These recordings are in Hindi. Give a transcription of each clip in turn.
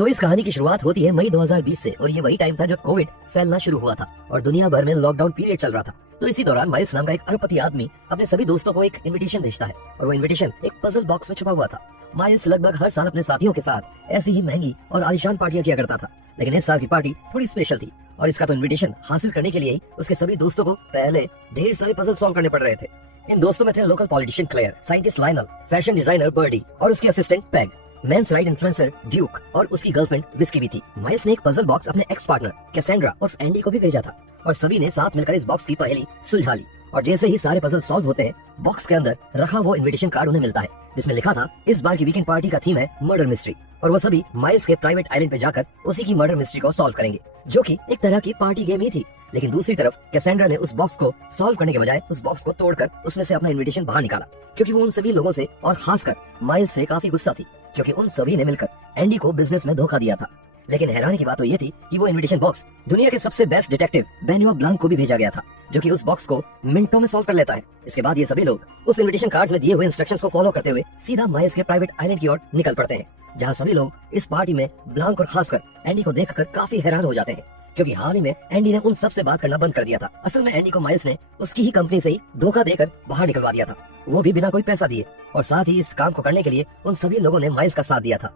तो इस कहानी की शुरुआत होती है मई 2020 से और ये वही टाइम था जब कोविड फैलना शुरू हुआ था और दुनिया भर में लॉकडाउन पीरियड चल रहा था। तो इसी दौरान माइल्स नाम का एक अरबपति आदमी अपने सभी दोस्तों को एक इनविटेशन भेजता है और वो इनविटेशन एक पजल बॉक्स में छुपा हुआ था। माइल्स लगभग हर साल अपने साथियों के साथ ऐसी ही महंगी और आलीशान पार्टियां किया करता था, लेकिन इस साल की पार्टी थोड़ी स्पेशल थी और इसका तो इनविटेशन हासिल करने के लिए ही उसके सभी दोस्तों को पहले ढेर सारे पजल सॉल्व करने पड़ रहे थे। इन दोस्तों में थे local politician Claire, scientist Lionel, fashion designer Birdie और उसकी assistant Peg, men's right influencer Duke और उसकी गर्लफ्रेंड विस्की भी थी। माइल्स ने एक पजल बॉक्स अपने एक्स पार्टनर कैसेंड्रा और एंडी को भी भेजा था और सभी ने साथ मिलकर इस बॉक्स की पहेली सुलझा ली। और जैसे ही सारे पजल सॉल्व होते हैं, बॉक्स के अंदर रखा वो इनविटेशन कार्ड उन्हें मिलता है जिसमें लिखा था इस बार की वीकेंड पार्टी का थीम है मर्डर मिस्ट्री और वो सभी माइल्स के प्राइवेट आइलैंड पे जाकर उसी की मर्डर मिस्ट्री को सॉल्व करेंगे, जो कि एक तरह की पार्टी गेम ही थी। लेकिन दूसरी तरफ कैसेंड्रा ने उस बॉक्स को सॉल्व करने के बजाय उस बॉक्स को तोड़कर उसमें से अपना इनविटेशन बाहर निकाला, क्योंकि वो उन सभी लोगों से और खासकर माइल्स से काफी गुस्सा थी, क्योंकि उन सभी ने मिलकर एंडी को बिजनेस में धोखा दिया था। लेकिन हैरानी की बात तो ये थी कि वो इनविटेशन बॉक्स दुनिया के सबसे बेस्ट डिटेक्टिव बेन्योआ ब्लांक को भी भेजा गया था, जो कि उस बॉक्स को मिनटों में सॉल्व कर लेता है। इसके बाद ये सभी लोग उस इनविटेशन कार्ड्स में दिए हुए इंस्ट्रक्शंस को फॉलो करते हुए सीधा माइल्स के प्राइवेट आइलैंड की ओर निकल पड़ते हैं, जहाँ सभी लोग इस पार्टी में ब्लांक और खासकर एंडी को देखकर काफी हैरान हो जाते हैं, क्योंकि हाल ही में एंडी ने उन सब से बात करना बंद कर दिया था। असल में एंडी को माइल्स ने उसकी ही कंपनी से ही धोखा देकर बाहर निकलवा दिया था, वो भी बिना कोई पैसा दिए, और साथ ही इस काम को करने के लिए उन सभी लोगों ने माइल्स का साथ दिया था।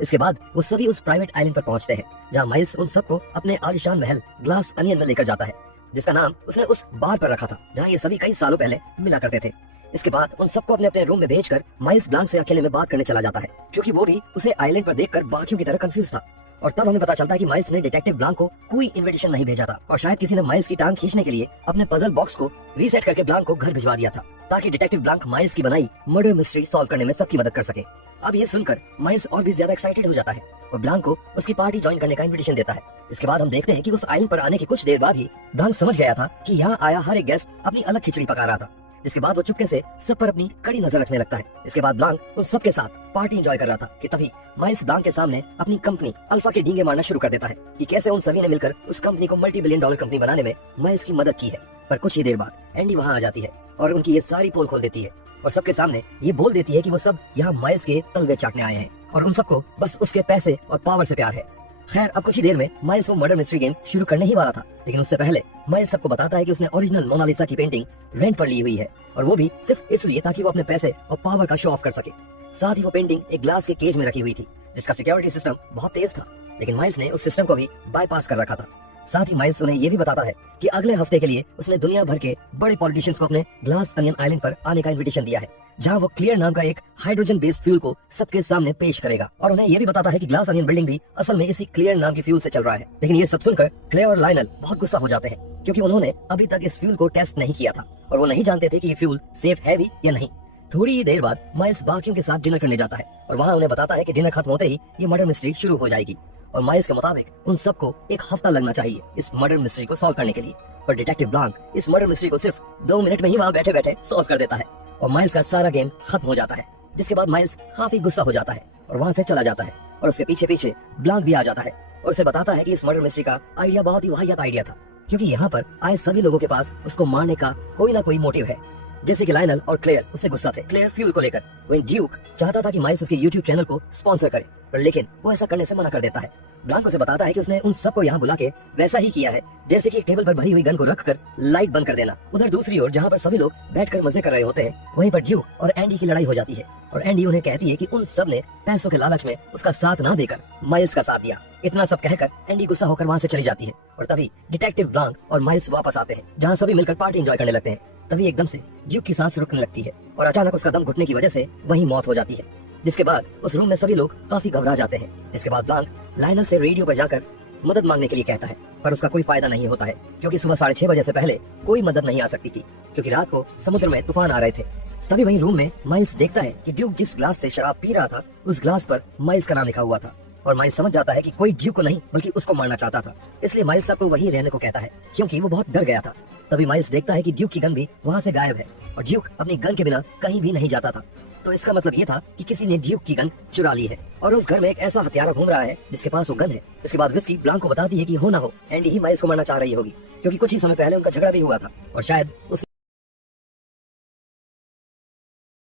इसके बाद वो सभी उस प्राइवेट आइलैंड पर पहुंचते हैं, जहां माइल्स उन सबको अपने आलीशान महल ग्लास अनियन में लेकर जाता है, जिसका नाम उसने उस बार पर रखा था जहां ये सभी कई सालों पहले मिला करते थे। इसके बाद उन सबको अपने अपने रूम में भेजकर माइल्स ब्लांक से अकेले में बात करने चला जाता है, क्योंकि वो भी उसे आइलैंड पर देखकर बाकियों की तरह कंफ्यूज था। और तब हमें पता चलता है कि माइल्स ने डिटेक्टिव ब्लांक को कोई इनविटेशन नहीं भेजा था और शायद किसी ने माइल्स की टांग खींचने के लिए अपने पजल बॉक्स को रीसेट करके ब्लांक को घर भिजवा दिया था, ताकि डिटेक्टिव ब्लांक माइल्स की बनाई मर्डर मिस्ट्री सॉल्व करने में सबकी मदद कर सके। अब ये सुनकर माइल्स और भी ज्यादा एक्साइटेड हो जाता है और ब्लांक को उसकी पार्टी ज्वाइन करने का इनविटेशन देता है। इसके बाद हम देखते हैं कि उस आइलैंड पर आने की कुछ देर बाद ही ब्लांक समझ गया था कि यहाँ आया हर एक गेस्ट अपनी अलग खिचड़ी पका रहा था, जिसके बाद वो चुपके से सब पर अपनी कड़ी नजर रखने लगता है। इसके बाद ब्लांक उन सब के साथ पार्टी एंजॉय कर रहा था कि तभी माइल्स ब्लांक के सामने अपनी कंपनी अल्फा के डींगे मारना शुरू कर देता है कि कैसे उन सभी ने मिलकर उस कंपनी को $multi billion कंपनी बनाने में माइल्स की मदद की है। पर कुछ ही देर बाद एंडी वहाँ आ जाती है और उनकी ये सारी पोल खोल देती है और सबके सामने ये बोल देती है कि वो सब यहाँ माइल्स के तलवे चाटने आए हैं और उन सबको बस उसके पैसे और पावर से प्यार है। खैर, अब कुछ ही देर में माइल्स वो मर्डर मिस्ट्री गेम शुरू करने ही वाला था, लेकिन उससे पहले माइल्स सबको बताता है कि उसने ओरिजिनल मोनालिसा की पेंटिंग रेंट पर ली हुई है और वो भी सिर्फ इसलिए ताकि वो अपने पैसे और पावर का शो ऑफ कर सके। साथ ही वो पेंटिंग एक ग्लास के केज में रखी हुई थी जिसका सिक्योरिटी सिस्टम बहुत तेज था, लेकिन माइल्स ने उस सिस्टम को भी बाईपास कर रखा था। साथ ही माइल्स उन्हें ये भी बताता है कि अगले हफ्ते के लिए उसने दुनिया भर के बड़े पॉलिटिशियंस को अपने ग्लास अनियन आइलैंड पर आने का इनविटेशन दिया है, जहां वो क्लियर नाम का एक हाइड्रोजन बेस्ड फ्यूल को सबके सामने पेश करेगा। और उन्हें ये भी बताता है कि ग्लास अनियन बिल्डिंग भी असल में इसी क्लियर नाम की फ्यूल से चल रहा है। लेकिन ये सब सुनकर क्लेयर और लायनल बहुत गुस्सा हो जाते हैं, क्योंकि उन्होंने अभी तक इस फ्यूल को टेस्ट नहीं किया था और वो नहीं जानते थे कि ये फ्यूल सेफ है भी या नहीं। थोड़ी ही देर बाद माइल्स बाकियों के साथ डिनर करने जाता है और वहाँ उन्हें बताता है कि डिनर खत्म होते ही ये मर्डर मिस्ट्री शुरू हो जाएगी और माइल्स के मुताबिक उन सबको एक हफ्ता लगना चाहिए इस मर्डर मिस्ट्री को सॉल्व करने के लिए। पर डिटेक्टिव ब्लांक इस मर्डर मिस्ट्री को सिर्फ 2 मिनट में ही वहाँ बैठे बैठे सॉल्व कर देता है और माइल्स का सारा गेम खत्म हो जाता है, जिसके बाद माइल्स काफी गुस्सा हो जाता है और वहाँ से चला जाता है और उसके पीछे पीछे ब्लांक भी आ जाता है और उसे बताता है कि इस मर्डर मिस्ट्री का आइडिया बहुत ही वाहियात आइडिया था, क्योंकि यहाँ पर आए सभी लोगों के पास उसको मारने का कोई ना कोई मोटिव है। जैसे कि लायनल और क्लेयर उससे गुस्सा थे, क्लेयर फ्यूल को लेकर, वहीं ड्यूक चाहता था कि माइल्स उसके YouTube चैनल को स्पॉन्सर करे, पर लेकिन वो ऐसा करने से मना कर देता है। ब्लांक उसे बताता है कि उसने उन सबको यहाँ बुला के वैसा ही किया है जैसे कि एक टेबल पर भरी हुई गन को रखकर लाइट बंद कर देना। उधर दूसरी ओर जहाँ पर सभी लोग बैठकर मजे कर रहे होते हैं, वहीं पर ड्यूक और एंडी की लड़ाई हो जाती है और एंडी उन्हें कहती है कि उन सब ने पैसों के लालच में उसका साथ ना देकर माइल्स का साथ दिया। इतना सब कहकर एंडी गुस्सा होकर वहाँ से चली जाती है और तभी डिटेक्टिव ब्लांक और माइल्स वापस आते हैं, जहाँ सभी मिलकर पार्टी एंजॉय करने लगते हैं। तभी एकदम से ड्यूक की सांस रुकने लगती है और अचानक उसका दम घुटने की वजह से वहीं मौत हो जाती है, जिसके बाद उस रूम में सभी लोग काफी घबरा जाते हैं। इसके बाद ब्लांक लायनल से रेडियो पर जाकर मदद मांगने के लिए कहता है, पर उसका कोई फायदा नहीं होता है, क्योंकि सुबह 6:30 बजे से पहले कोई मदद नहीं आ सकती थी, क्योंकि रात को समुद्र में तूफान आ रहे थे। तभी वहीं रूम में माइल्स देखता है कि ड्यूक जिस ग्लास से शराब पी रहा था उस ग्लास पर माइल्स का नाम लिखा हुआ था और माइल्स समझ जाता है कि कोई ड्यूक को नहीं बल्कि उसको मारना चाहता था, इसलिए माइल्स सबको वहीं रहने को कहता है, क्योंकि वो बहुत डर गया था। तभी माइल्स देखता है कि ड्यूक की गन भी वहाँ से गायब है और ड्यूक अपनी गन के बिना कहीं भी नहीं जाता था। तो इसका मतलब ये था कि किसी ने ड्यूक की गन चुरा ली है और उस घर में एक ऐसा हथियारा घूम रहा है जिसके पास वो गन है। इसके बाद विस्की ब्लांक को बताती है कि हो ना हो एंडी ही माइल्स को मारना चाह रही होगी, क्योंकि कुछ ही समय पहले उनका झगड़ा भी हुआ था और शायद उस